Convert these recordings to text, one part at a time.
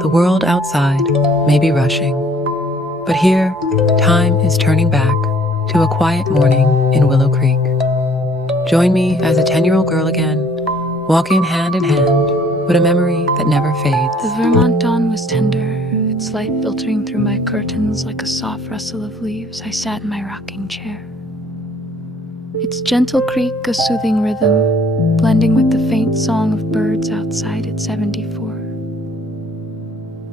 The world outside may be rushing, but here, time is turning back to a quiet morning in Willow Creek. Join me as a 10-year-old girl again, walking hand in hand with a memory that never fades. The Vermont dawn was tender, its light filtering through my curtains like a soft rustle of leaves. I sat in my rocking chair. Its gentle creak, a soothing rhythm, blending with the faint song of birds outside at 74.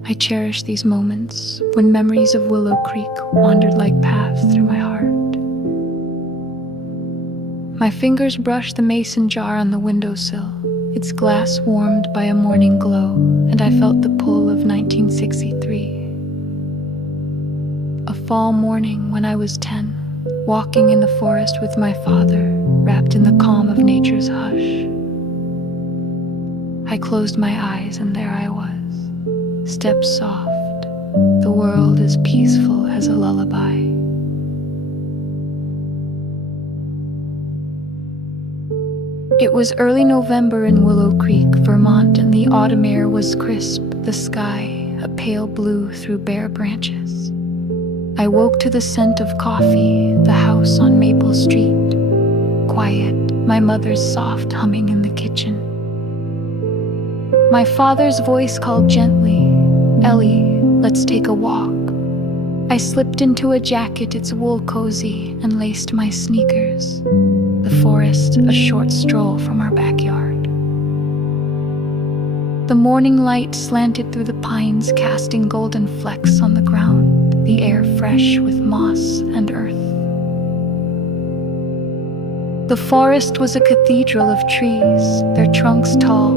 I cherish these moments when memories of Willow Creek wandered like paths through my heart. My fingers brushed the mason jar on the windowsill, its glass warmed by a morning glow, and I felt the pull of 1963. A fall morning when I was 10, walking in the forest with my father, wrapped in the calm of nature's hush. I closed my eyes and there I was, steps soft, the world as peaceful as a lullaby. It was early November in Willow Creek, Vermont, and the autumn air was crisp, the sky a pale blue through bare branches. I woke to the scent of coffee, the house on Maple Street, quiet, my mother's soft humming in the kitchen. My father's voice called gently, "Ellie, let's take a walk." I slipped into a jacket, its wool cozy, and laced my sneakers. The forest, a short stroll from our backyard. The morning light slanted through the pines, casting golden flecks on the ground, the air fresh with moss and earth. The forest was a cathedral of trees, their trunks tall,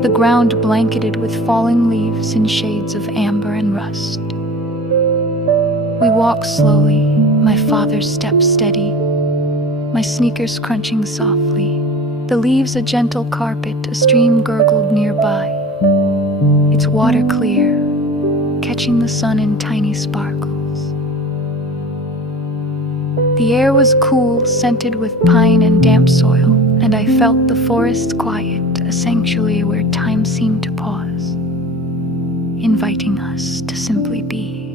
the ground blanketed with falling leaves in shades of amber and rust. We walked slowly, my father's step steady, my sneakers crunching softly, the leaves a gentle carpet. A stream gurgled nearby, its water clear, catching the sun in tiny sparkles. The air was cool, scented with pine and damp soil, and I felt the forest's quiet, a sanctuary where time seemed to pause, inviting us to simply be.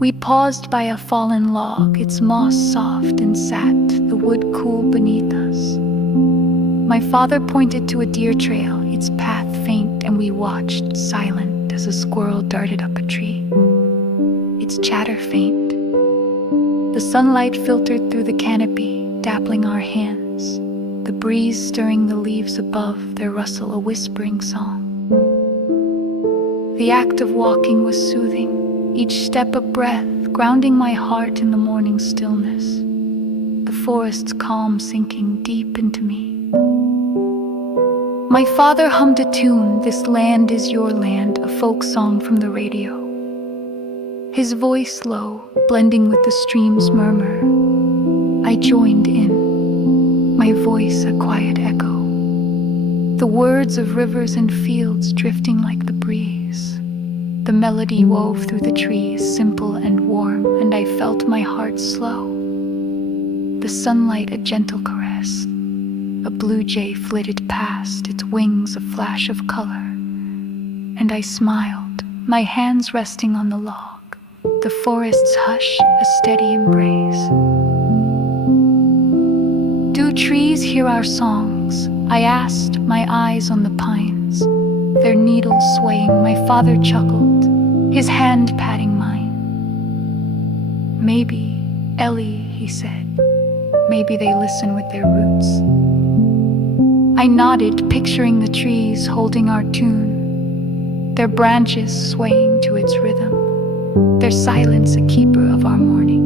We paused by a fallen log, its moss soft, and sat, the wood cool beneath us. My father pointed to a deer trail, its path faint, and we watched, silent, as a squirrel darted up a tree, its chatter faint. The sunlight filtered through the canopy, dappling our hands, the breeze stirring the leaves above, their rustle a whispering song. The act of walking was soothing, each step a breath, grounding my heart in the morning stillness, the forest's calm sinking deep into me. My father hummed a tune, "This Land Is Your Land," a folk song from the radio. His voice low, blending with the stream's murmur. I joined in, my voice a quiet echo, the words of rivers and fields drifting like the breeze. The melody wove through the trees, simple and warm, and I felt my heart slow. The sunlight a gentle caress. A blue jay flitted past, its wings a flash of color. And I smiled, my hands resting on the log, the forest's hush a steady embrace. "Do trees hear our songs?" I asked, my eyes on the pines, their needles swaying. My father chuckled, his hand patting mine. "Maybe, Ellie," he said, "maybe they listen with their roots." I nodded, picturing the trees holding our tune, their branches swaying to its rhythm, their silence a keeper of our morning.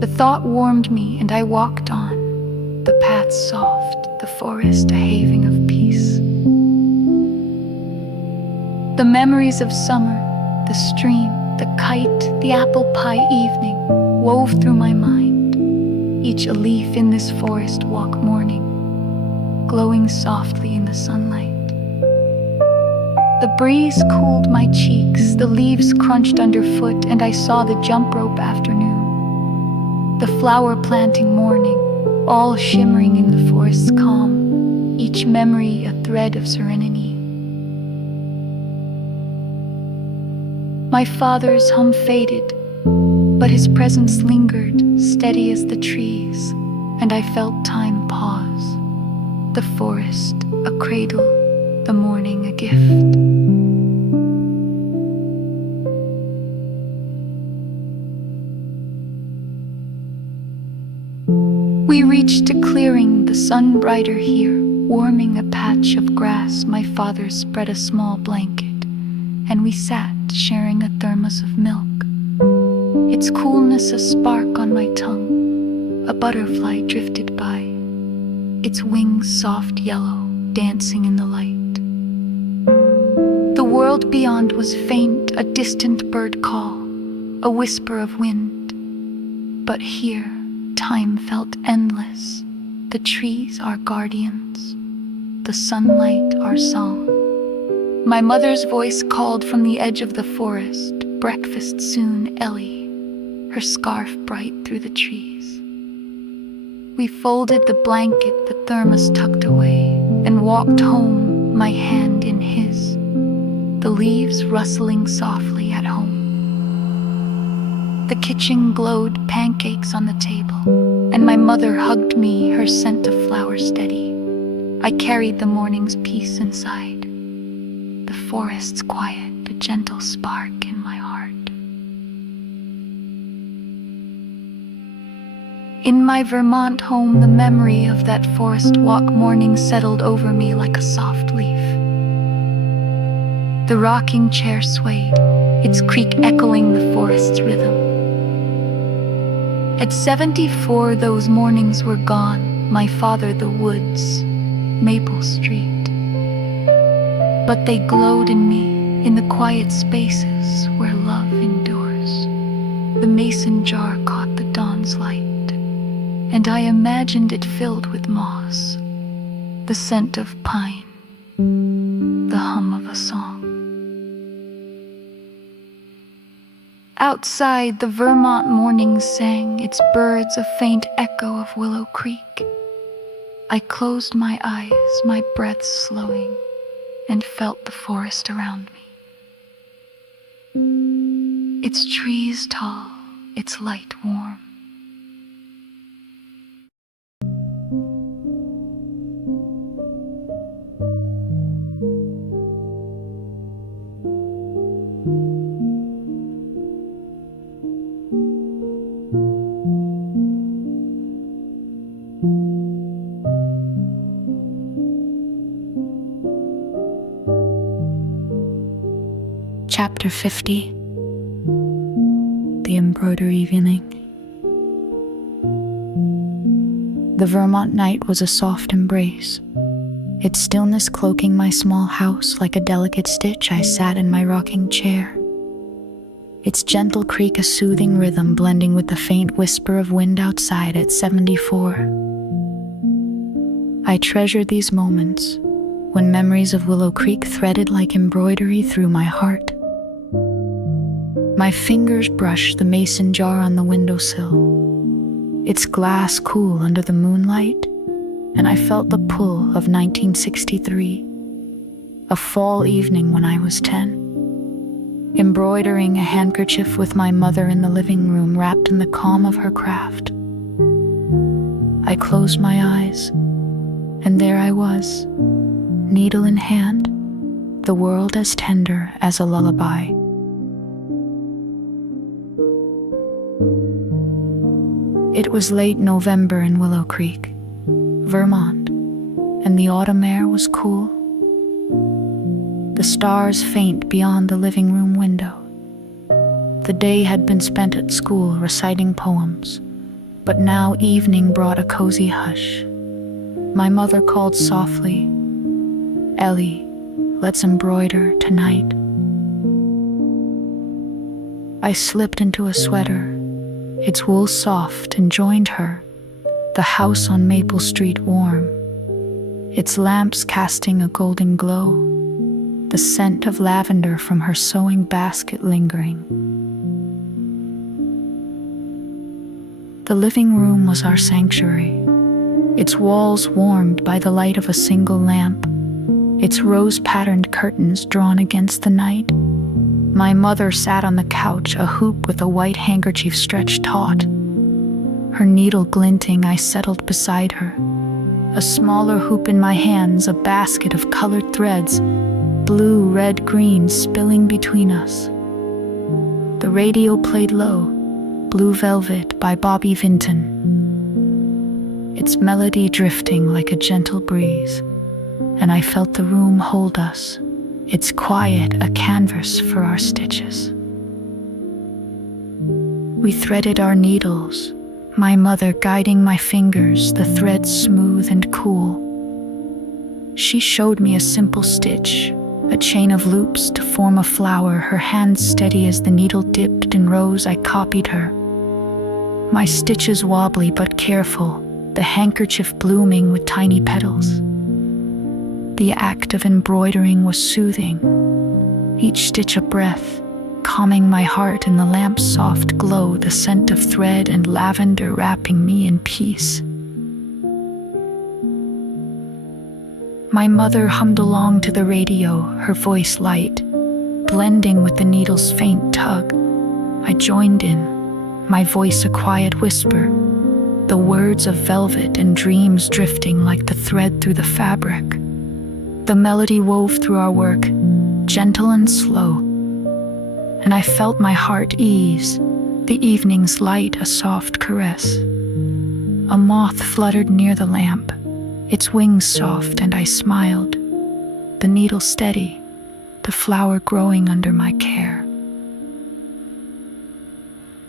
The thought warmed me and I walked on, the path soft, the forest a haven of peace. The memories of summer, the stream, the kite, the apple pie evening wove through my mind, each a leaf in this forest walk morning, glowing softly in the sunlight. The breeze cooled my cheeks, the leaves crunched underfoot, and I saw the jump rope afternoon. The flower planting morning, all shimmering in the forest's calm, each memory a thread of serenity. My father's hum faded, but his presence lingered, steady as the trees, and I felt time pause. The forest, a cradle, the morning, a gift. We reached a clearing, the sun brighter here, warming a patch of grass. My father spread a small blanket, and we sat, sharing a thermos of milk. Its coolness a spark on my tongue. A butterfly drifted by, its wings soft yellow, dancing in the light. The world beyond was faint, a distant bird call, a whisper of wind. But here, time felt endless. The trees our guardians, the sunlight our song. My mother's voice called from the edge of the forest, breakfast soon, Ellie, her scarf bright through the trees. We folded the blanket, the thermos tucked away, and walked home, my hand in his, the leaves rustling softly at home. The kitchen glowed, pancakes on the table, and my mother hugged me, her scent of flowers steady. I carried the morning's peace inside, the forest's quiet, a gentle spark in my heart. In my Vermont home, the memory of that forest walk morning settled over me like a soft leaf. The rocking chair swayed, its creak echoing the forest's rhythm. At 74, those mornings were gone, my father, the woods, Maple Street. But they glowed in me, in the quiet spaces where love endures. The mason jar caught the dawn's light, and I imagined it filled with moss, the scent of pine, the hum of a song. Outside, the Vermont morning sang, its birds a faint echo of Willow Creek. I closed my eyes, my breath slowing, and felt the forest around me. Its trees tall, its light warm. Chapter 50. The Embroidery Evening. The Vermont night was a soft embrace, its stillness cloaking my small house like a delicate stitch. I sat in my rocking chair, its gentle creak a soothing rhythm blending with the faint whisper of wind outside. At 74, I treasured these moments when memories of Willow Creek threaded like embroidery through my heart. My fingers brushed the mason jar on the windowsill, its glass cool under the moonlight, and I felt the pull of 1963, a fall evening when I was 10. Embroidering a handkerchief with my mother in the living room, wrapped in the calm of her craft. I closed my eyes, and there I was, needle in hand, the world as tender as a lullaby. It was late November in Willow Creek, Vermont, and the autumn air was cool. The stars faint beyond the living room window. The day had been spent at school reciting poems, but now evening brought a cozy hush. My mother called softly, "Ellie, let's embroider tonight." I slipped into a sweater, its wool soft, and joined her, the house on Maple Street warm, its lamps casting a golden glow, the scent of lavender from her sewing basket lingering. The living room was our sanctuary, its walls warmed by the light of a single lamp, its rose-patterned curtains drawn against the night. My mother sat on the couch, a hoop with a white handkerchief stretched taut. Her needle glinting, I settled beside her. A smaller hoop in my hands, a basket of colored threads, blue, red, green, spilling between us. The radio played low, Blue Velvet by Bobby Vinton, its melody drifting like a gentle breeze, and I felt the room hold us, its quiet a canvas for our stitches. We threaded our needles, my mother guiding my fingers, the threads smooth and cool. She showed me a simple stitch, a chain of loops to form a flower, her hands steady as the needle dipped and rose. I copied her. My stitches wobbly but careful, the handkerchief blooming with tiny petals. The act of embroidering was soothing, each stitch a breath, calming my heart in the lamp's soft glow, the scent of thread and lavender wrapping me in peace. My mother hummed along to the radio, her voice light, blending with the needle's faint tug. I joined in, my voice a quiet whisper, the words of velvet and dreams drifting like the thread through the fabric. The melody wove through our work, gentle and slow, and I felt my heart ease, the evening's light a soft caress. A moth fluttered near the lamp, its wings soft, and I smiled, the needle steady, the flower growing under my care.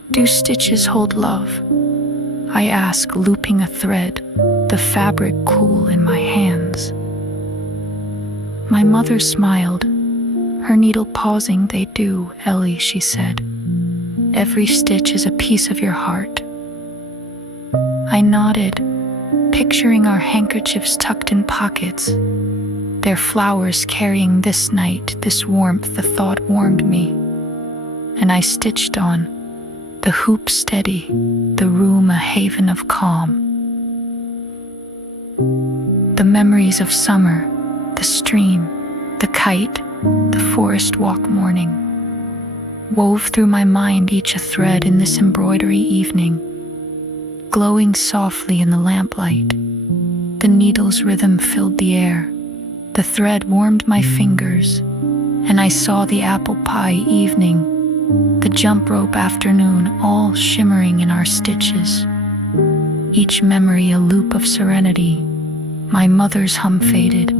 Do stitches hold love? I ask, looping a thread, the fabric cool in my hands. My mother smiled, her needle pausing. They do, Ellie, she said. Every stitch is a piece of your heart. I nodded, picturing our handkerchiefs tucked in pockets, their flowers carrying this night, this warmth. The thought warmed me, and I stitched on, the hoop steady, the room a haven of calm. The memories of summer, the stream, the kite, the forest walk morning, wove through my mind, each a thread in this embroidery evening, glowing softly in the lamplight. The needle's rhythm filled the air, the thread warmed my fingers, and I saw the apple pie evening, the jump rope afternoon, all shimmering in our stitches. Each memory a loop of serenity. My mother's hum faded,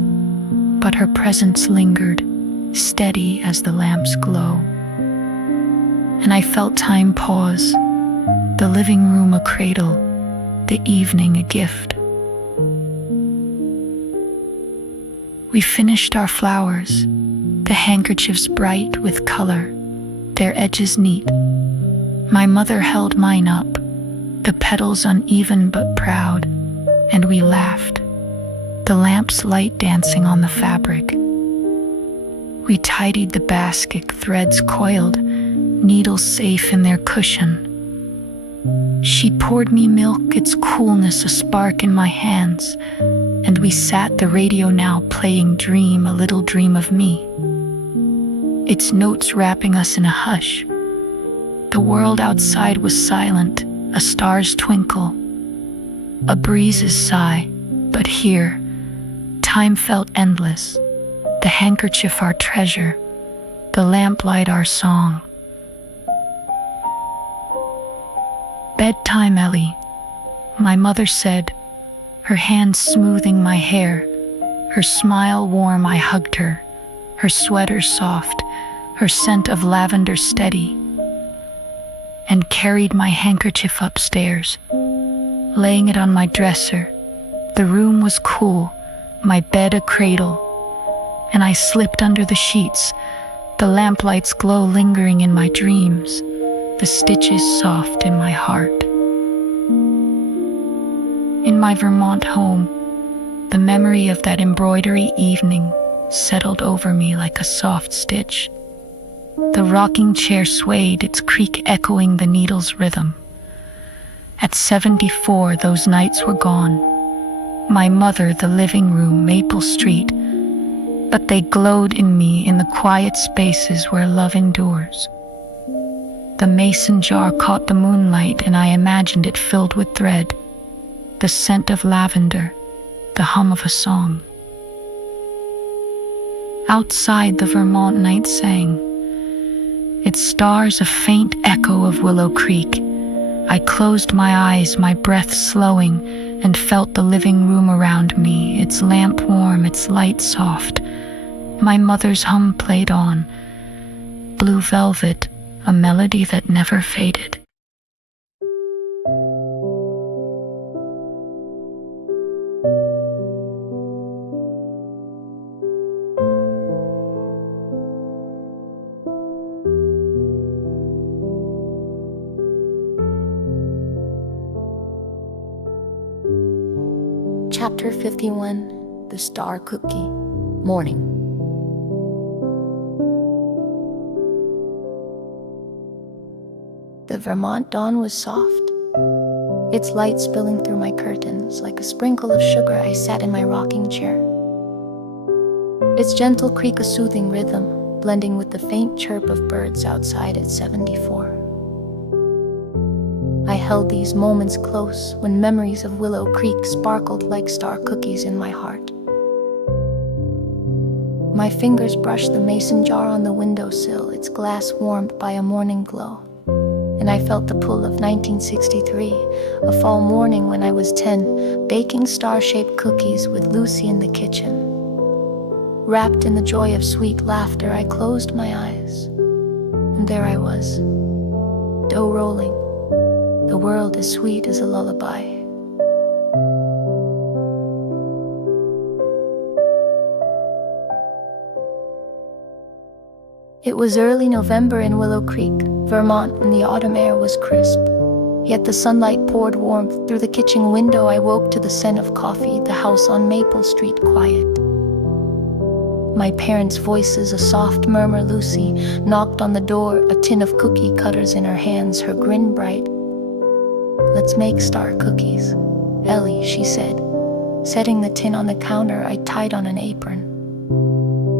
but her presence lingered, steady as the lamp's glow. And I felt time pause, the living room a cradle, the evening a gift. We finished our flowers, the handkerchiefs bright with color, their edges neat. My mother held mine up, the petals uneven but proud, and we laughed, the lamp's light dancing on the fabric. We tidied the basket, threads coiled, needles safe in their cushion. She poured me milk, its coolness a spark in my hands, and we sat, the radio now playing Dream, a little dream of me, its notes wrapping us in a hush. The world outside was silent, a star's twinkle, a breeze's sigh, but here, time felt endless, the handkerchief our treasure, the lamplight our song. Bedtime, Ellie, my mother said, her hands smoothing my hair, her smile warm. I hugged her, her sweater soft, her scent of lavender steady, and carried my handkerchief upstairs, laying it on my dresser. The room was cool, my bed a cradle, and I slipped under the sheets, the lamplight's glow lingering in my dreams, the stitches soft in my heart. In my Vermont home, the memory of that embroidery evening settled over me like a soft stitch. The rocking chair swayed, its creak echoing the needle's rhythm. At 74, those nights were gone. My mother, the living room, Maple Street, but they glowed in me in the quiet spaces where love endures. The mason jar caught the moonlight and I imagined it filled with thread, the scent of lavender, the hum of a song. Outside, the Vermont night sang, its stars a faint echo of Willow Creek. I closed my eyes, my breath slowing, and felt the living room around me, its lamp warm, its light soft. My mother's hum played on, Blue Velvet, a melody that never faded. Chapter 51, The Star Cookie, Morning. The Vermont dawn was soft, its light spilling through my curtains. Like a sprinkle of sugar, I sat in my rocking chair. Its gentle creak a soothing rhythm, blending with the faint chirp of birds outside at 74. I held these moments close when memories of Willow Creek sparkled like star cookies in my heart. My fingers brushed the mason jar on the windowsill, its glass warmed by a morning glow. And I felt the pull of 1963, a fall morning when I was 10, baking star-shaped cookies with Lucy in the kitchen. Wrapped in the joy of sweet laughter, I closed my eyes. And there I was, dough rolling, the world as sweet as a lullaby. It was early November in Willow Creek, Vermont, and the autumn air was crisp. Yet the sunlight poured warmth through the kitchen window. I woke to the scent of coffee, the house on Maple Street quiet. My parents' voices, a soft murmur. Lucy knocked on the door, a tin of cookie cutters in her hands, her grin bright. "Let's make star cookies, Ellie," she said. Setting the tin on the counter, I tied on an apron.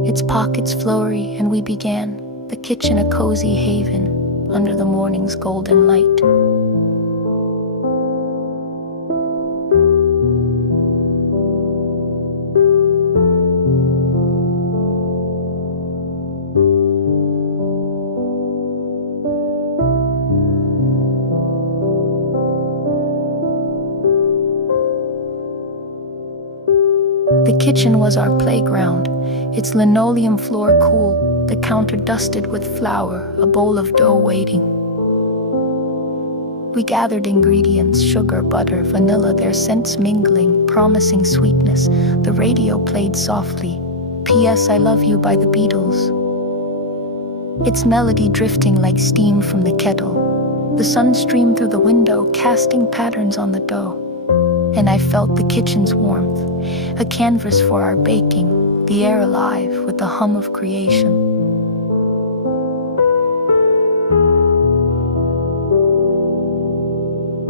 Its pockets flowery, and we began, the kitchen a cozy haven under the morning's golden light. The kitchen was our playground, its linoleum floor cool, the counter dusted with flour, a bowl of dough waiting. We gathered ingredients, sugar, butter, vanilla, their scents mingling, promising sweetness. The radio played softly, "P.S. I Love You" by the Beatles, its melody drifting like steam from the kettle. The sun streamed through the window, casting patterns on the dough. And I felt the kitchen's warmth, a canvas for our baking, the air alive with the hum of creation.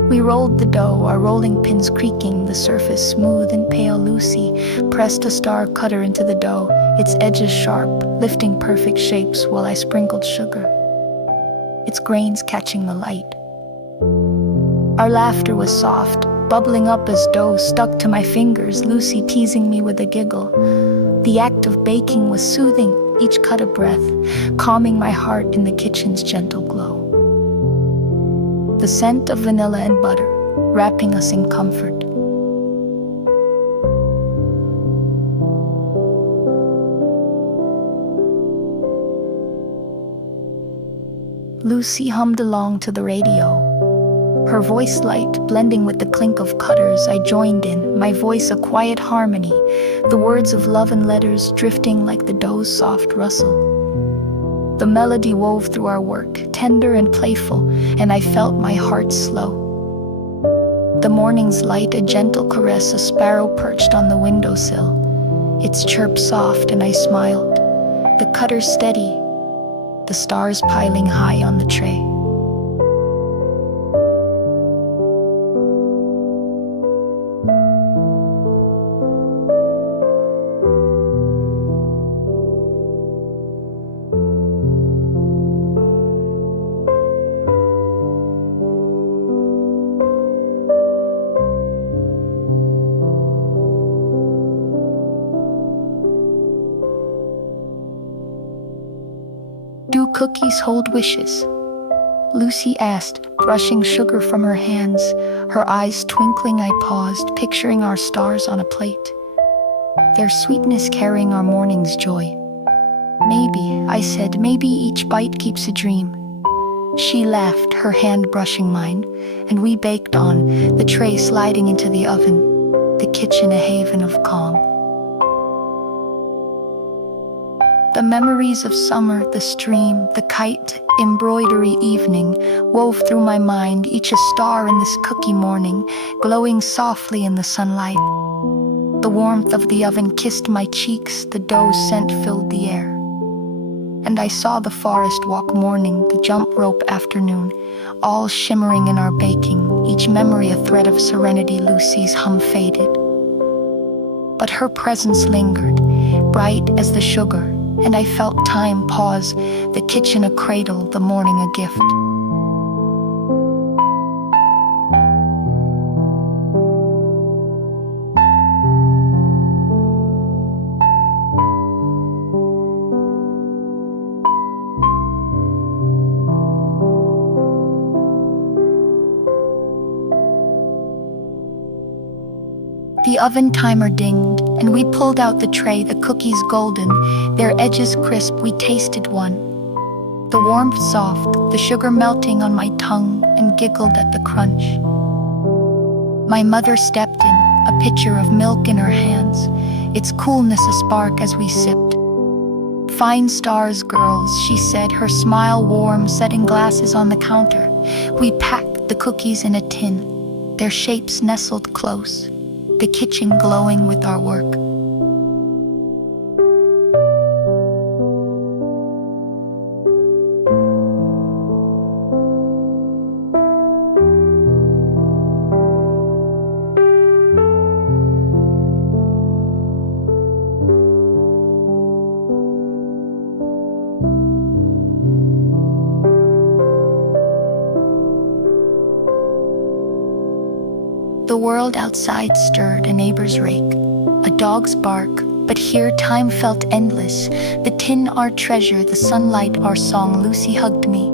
We rolled the dough, our rolling pins creaking, the surface smooth and pale. Lucy pressed a star cutter into the dough, its edges sharp, lifting perfect shapes while I sprinkled sugar, its grains catching the light. Our laughter was soft, bubbling up as dough stuck to my fingers, Lucy teasing me with a giggle. The act of baking was soothing, each cut a breath, calming my heart in the kitchen's gentle glow. The scent of vanilla and butter, wrapping us in comfort. Lucy hummed along to the radio, her voice light blending with the clink of cutters. I joined in, my voice a quiet harmony, the words of love and letters drifting like the dough's soft rustle. The melody wove through our work, tender and playful, and I felt my heart slow. The morning's light, a gentle caress, a sparrow perched on the windowsill, its chirp soft, and I smiled. The cutter steady, the stars piling high on the tray. cookies hold wishes?" Lucy asked, brushing sugar from her hands. Her eyes twinkling, I paused, picturing our stars on a plate, their sweetness carrying our morning's joy. "Maybe," I said, "maybe each bite keeps a dream." She laughed, her hand brushing mine, and we baked on, the tray sliding into the oven, the kitchen a haven of calm. The memories of summer, the stream, the kite, embroidery evening, wove through my mind, each a star in this cookie morning, glowing softly in the sunlight. The warmth of the oven kissed my cheeks, the dough's scent filled the air. And I saw the forest walk morning, the jump rope afternoon, all shimmering in our baking, each memory a thread of serenity. Lucy's hum faded, but her presence lingered, bright as the sugar, and I felt time pause, the kitchen a cradle, the morning a gift. The oven timer dinged, and we pulled out the tray, the cookies golden, their edges crisp. We tasted one, the warmth soft, the sugar melting on my tongue, and giggled at the crunch. My mother stepped in, a pitcher of milk in her hands, its coolness a spark as we sipped. "Fine stars, girls," she said, her smile warm, setting glasses on the counter. We packed the cookies in a tin, their shapes nestled close, the kitchen glowing with our work. The world outside stirred, a neighbor's rake, a dog's bark, but here time felt endless. The tin our treasure, the sunlight our song. Lucy hugged me,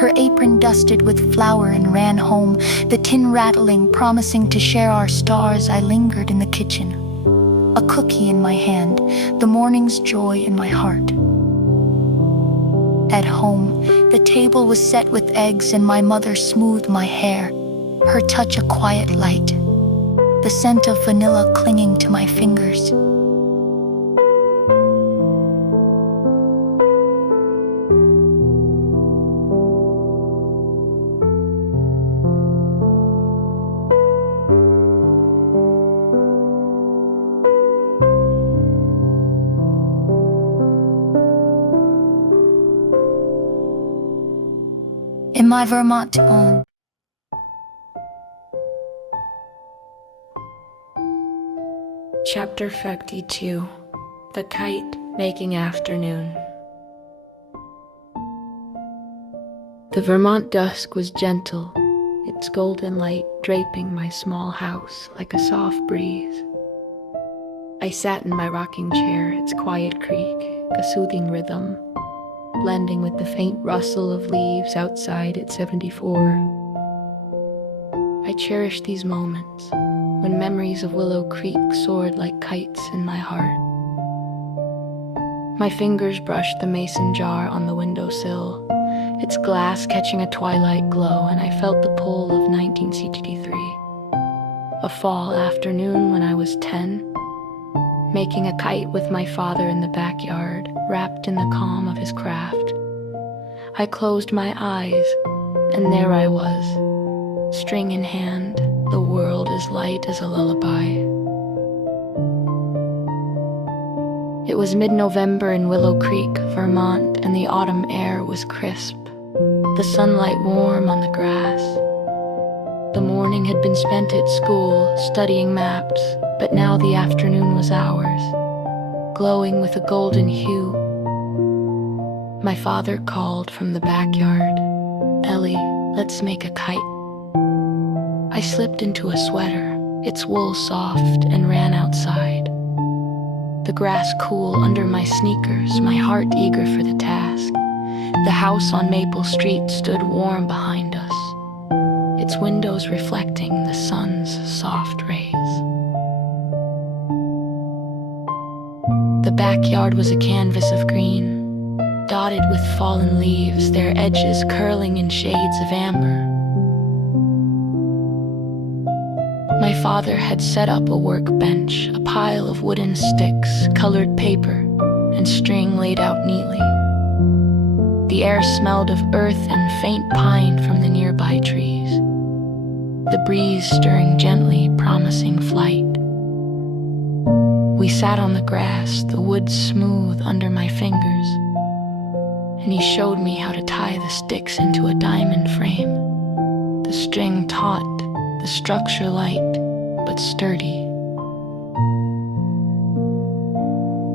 her apron dusted with flour, and ran home, the tin rattling, promising to share our stars. I lingered in the kitchen, a cookie in my hand, the morning's joy in my heart. At home, the table was set with eggs, and my mother smoothed my hair, her touch a quiet light, the scent of vanilla clinging to my fingers. In my Vermont home, Chapter 52. The Kite Making Afternoon. The Vermont dusk was gentle, its golden light draping my small house like a soft breeze. I sat in my rocking chair, its quiet creak, a soothing rhythm, blending with the faint rustle of leaves outside at 74. I cherish these moments, when memories of Willow Creek soared like kites in my heart. My fingers brushed the mason jar on the windowsill, its glass catching a twilight glow, and I felt the pull of 1963. A fall afternoon when I was 10, making a kite with my father in the backyard, wrapped in the calm of his craft. I closed my eyes, and there I was, string in hand, the world as light as a lullaby. It was mid-November in Willow Creek, Vermont, and the autumn air was crisp, the sunlight warm on the grass. The morning had been spent at school, studying maps, but now the afternoon was ours, glowing with a golden hue. My father called from the backyard, "Ellie, let's make a kite." I slipped into a sweater, its wool soft, and ran outside. The grass cool under my sneakers, my heart eager for the task. The house on Maple Street stood warm behind us, its windows reflecting the sun's soft rays. The backyard was a canvas of green, dotted with fallen leaves, their edges curling in shades of amber. My father had set up a workbench, a pile of wooden sticks, colored paper, and string laid out neatly. The air smelled of earth and faint pine from the nearby trees, the breeze stirring gently, promising flight. We sat on the grass, the wood smooth under my fingers, and he showed me how to tie the sticks into a diamond frame, the string taut, the structure light, but sturdy.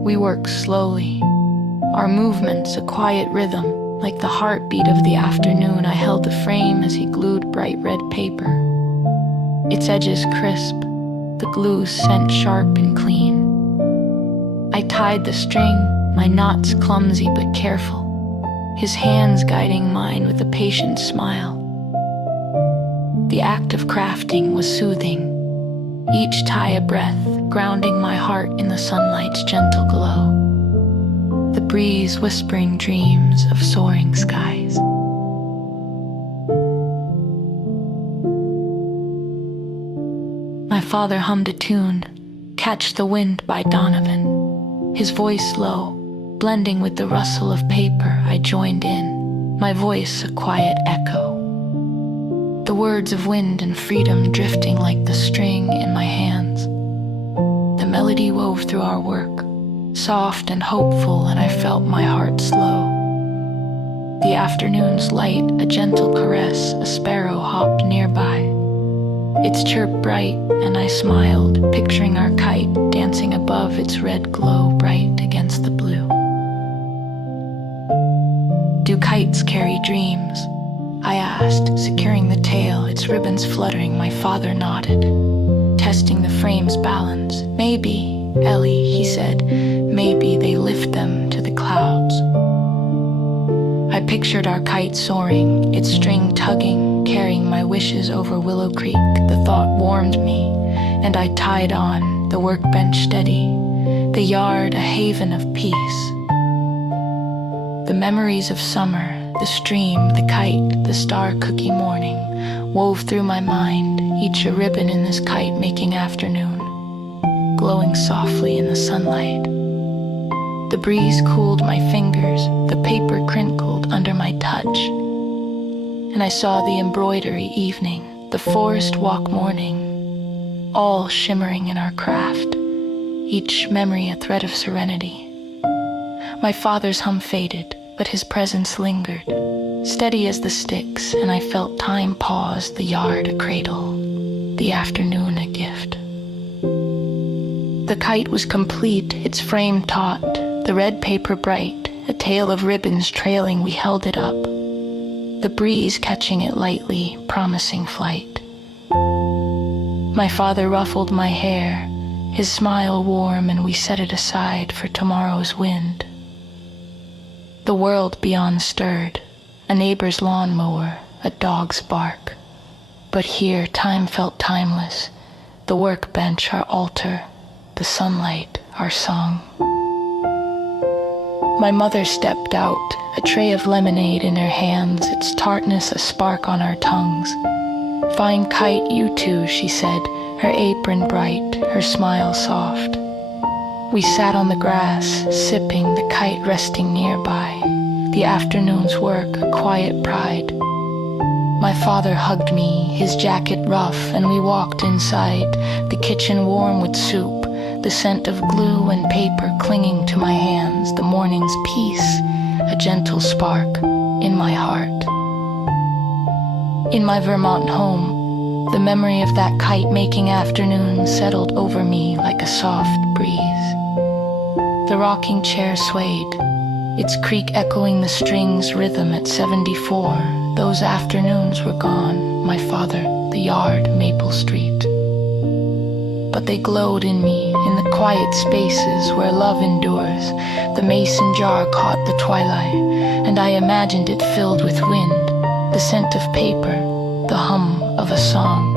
We worked slowly, our movements a quiet rhythm, like the heartbeat of the afternoon. I held the frame as he glued bright red paper, its edges crisp, the glue scent sharp and clean. I tied the string, my knots clumsy but careful, his hands guiding mine with a patient smile. The act of crafting was soothing, each tie a breath, grounding my heart in the sunlight's gentle glow, the breeze whispering dreams of soaring skies. My father hummed a tune, "Catch the Wind" by Donovan. His voice low, blending with the rustle of paper. I joined in, my voice a quiet echo. The words of wind and freedom drifting like the string in my hands. The melody wove through our work, soft and hopeful, and I felt my heart slow. The afternoon's light, a gentle caress, a sparrow hopped nearby. Its chirp bright, and I smiled, picturing our kite dancing above, its red glow bright against the blue. Do kites carry dreams? I asked, securing the tail, its ribbons fluttering. My father nodded, testing the frame's balance. Maybe, Ellie, he said, maybe they lift them to the clouds. I pictured our kite soaring, its string tugging, carrying my wishes over Willow Creek. The thought warmed me, and I tied on, the workbench steady, the yard a haven of peace. The memories of summer, the stream, the kite, the star cookie morning, wove through my mind, each a ribbon in this kite-making afternoon, glowing softly in the sunlight. The breeze cooled my fingers, the paper crinkled under my touch, and I saw the embroidery evening, the forest walk morning, all shimmering in our craft, each memory a thread of serenity. My father's hum faded, but his presence lingered, steady as the sticks, and I felt time pause, the yard a cradle, the afternoon a gift. The kite was complete, its frame taut, the red paper bright, a tail of ribbons trailing. We held it up, the breeze catching it lightly, promising flight. My father ruffled my hair, his smile warm, and we set it aside for tomorrow's wind. The world beyond stirred, a neighbor's lawnmower, a dog's bark. But here time felt timeless, the workbench our altar, the sunlight our song. My mother stepped out, a tray of lemonade in her hands, its tartness a spark on our tongues. "Fine kite, you too," she said, her apron bright, her smile soft. We sat on the grass, sipping, the kite resting nearby, the afternoon's work a quiet pride. My father hugged me, his jacket rough, and we walked inside, the kitchen warm with soup, the scent of glue and paper clinging to my hands, the morning's peace, a gentle spark in my heart. In my Vermont home, the memory of that kite-making afternoon settled over me like a soft breeze. The rocking chair swayed, its creak echoing the string's rhythm at 74. Those afternoons were gone, my father, the yard, Maple Street. but they glowed in me in the quiet spaces where love endures. The mason jar caught the twilight, and I imagined it filled with wind, the scent of paper, the hum of a song.